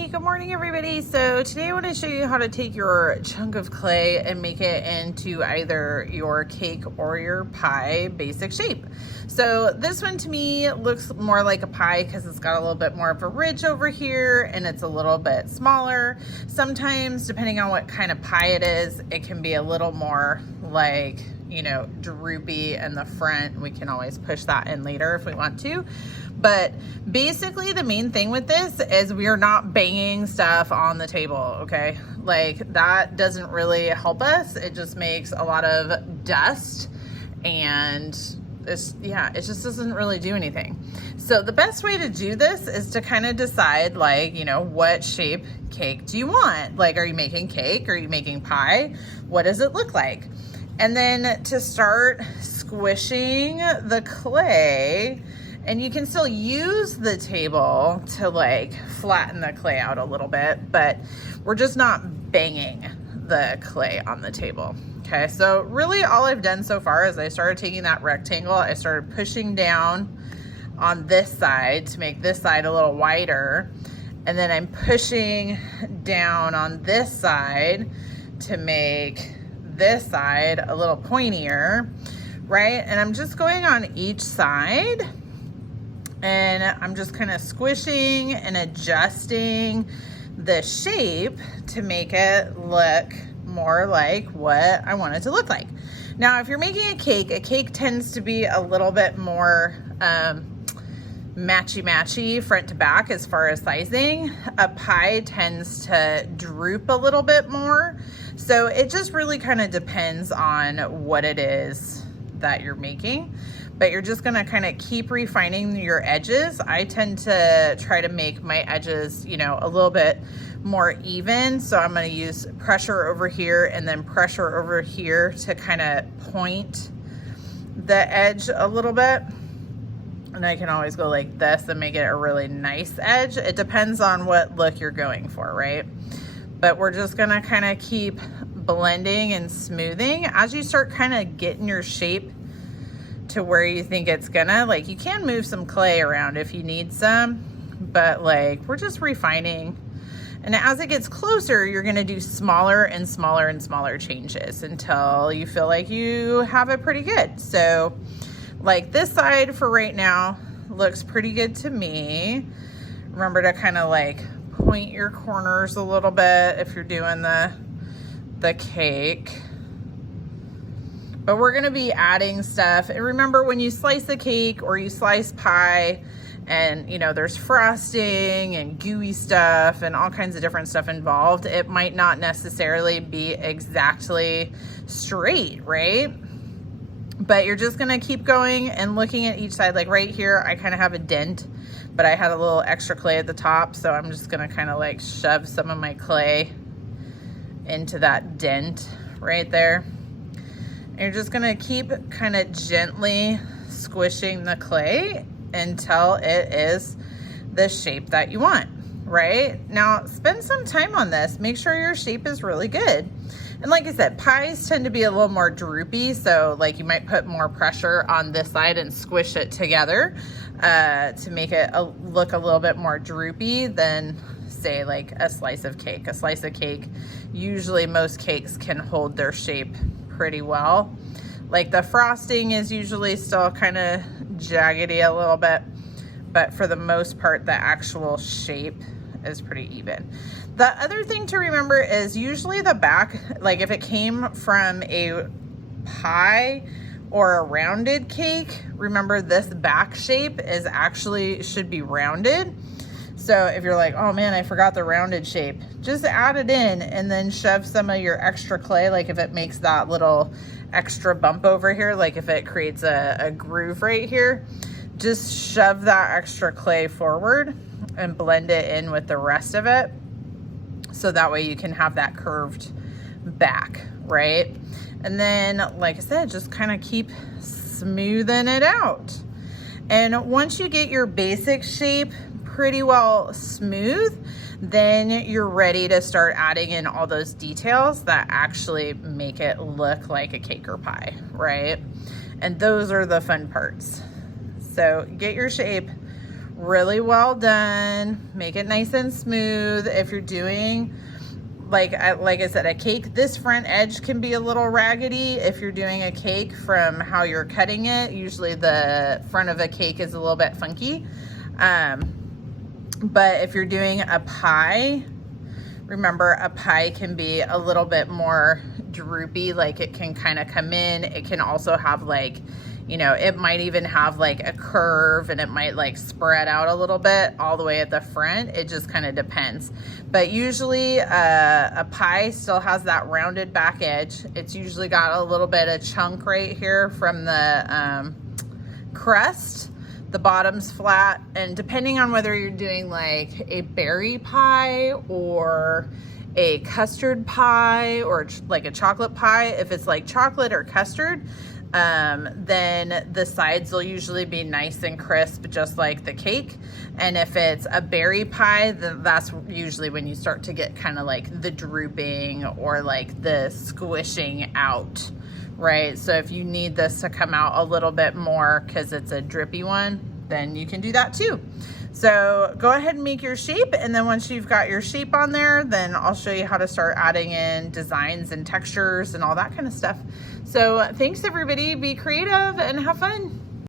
Hey, good morning everybody. So today I want to show you how to take your chunk of clay and make it into either your cake or your pie basic shape. So this one to me looks more like a pie because it's got a little bit more of a ridge over here and it's a little bit smaller. Sometimes, depending on what kind of pie it is, it can be a little more like, you know, droopy in the front. We can always push that in later if we want to. But basically the main thing with this is we are not banging stuff on the table, okay? Like that doesn't really help us. It just makes a lot of dust and it just doesn't really do anything. So the best way to do this is to kind of decide, like, you know, what shape cake do you want? Like, are you making cake? Are you making pie? What does it look like? And then to start squishing the clay, and you can still use the table to like flatten the clay out a little bit, but we're just not banging the clay on the table. Okay, so really all I've done so far is I started taking that rectangle, I started pushing down on this side to make this side a little wider, and then I'm pushing down on this side to make this side a little pointier, right? And I'm just going on each side and I'm just kind of squishing and adjusting the shape to make it look more like what I want it to look like. Now, if you're making a cake tends to be a little bit more matchy-matchy front to back as far as sizing. A pie tends to droop a little bit more. So it just really kind of depends on what it is that you're making. But you're just gonna kind of keep refining your edges. I tend to try to make my edges, you know, a little bit more even. So I'm gonna use pressure over here and then pressure over here to kind of point the edge a little bit. And I can always go like this and make it a really nice edge. It depends on what look you're going for, right? But we're just gonna kind of keep blending and smoothing. As you start kind of getting your shape to where you think it's gonna, like, you can move some clay around if you need some, but like we're just refining. And as it gets closer, you're gonna do smaller and smaller and smaller changes until you feel like you have it pretty good. So like this side for right now looks pretty good to me. Remember to kind of like point your corners a little bit if you're doing the cake. But we're gonna be adding stuff. And remember, when you slice a cake or you slice pie and, you know, there's frosting and gooey stuff and all kinds of different stuff involved, it might not necessarily be exactly straight, right? But you're just gonna keep going and looking at each side. Like right here, I kind of have a dent, but I had a little extra clay at the top. So I'm just gonna kind of like shove some of my clay into that dent right there. You're just gonna keep kind of gently squishing the clay until it is the shape that you want, right? Now, spend some time on this. Make sure your shape is really good. And like I said, pies tend to be a little more droopy, so like you might put more pressure on this side and squish it together to make it look a little bit more droopy than, say, like a slice of cake. A slice of cake, usually most cakes can hold their shape pretty well. Like the frosting is usually still kind of jaggedy a little bit, but for the most part the actual shape is pretty even. The other thing to remember is usually the back, like if it came from a pie or a rounded cake, remember this back shape is actually should be rounded. So if you're like, oh man, I forgot the rounded shape, just add it in and then shove some of your extra clay. Like if it makes that little extra bump over here, like if it creates a groove right here, just shove that extra clay forward and blend it in with the rest of it. So that way you can have that curved back, right? And then, like I said, just kind of keep smoothing it out. And once you get your basic shape pretty well smooth, then you're ready to start adding in all those details that actually make it look like a cake or pie, right? And those are the fun parts. So get your shape Really well done. Make it nice and smooth. If you're doing, like I said, a cake, this front edge can be a little raggedy. If you're doing a cake from how you're cutting it, usually the front of a cake is a little bit funky. But if you're doing a pie, remember a pie can be a little bit more droopy, like it can kind of come in. It can also have like, you know, it might even have like a curve and it might like spread out a little bit all the way at the front. It just kind of depends. But usually a pie still has that rounded back edge. It's usually got a little bit of chunk right here from the crust. The bottom's flat, and depending on whether you're doing like a berry pie or a custard pie or like a chocolate pie, if it's like chocolate or custard, then the sides will usually be nice and crisp, just like the cake. And if it's a berry pie, then that's usually when you start to get kind of like the drooping or like the squishing out, right? So if you need this to come out a little bit more because it's a drippy one, then you can do that too. So go ahead and make your shape, and then once you've got your shape on there, then I'll show you how to start adding in designs and textures and all that kind of stuff. So thanks everybody, be creative and have fun.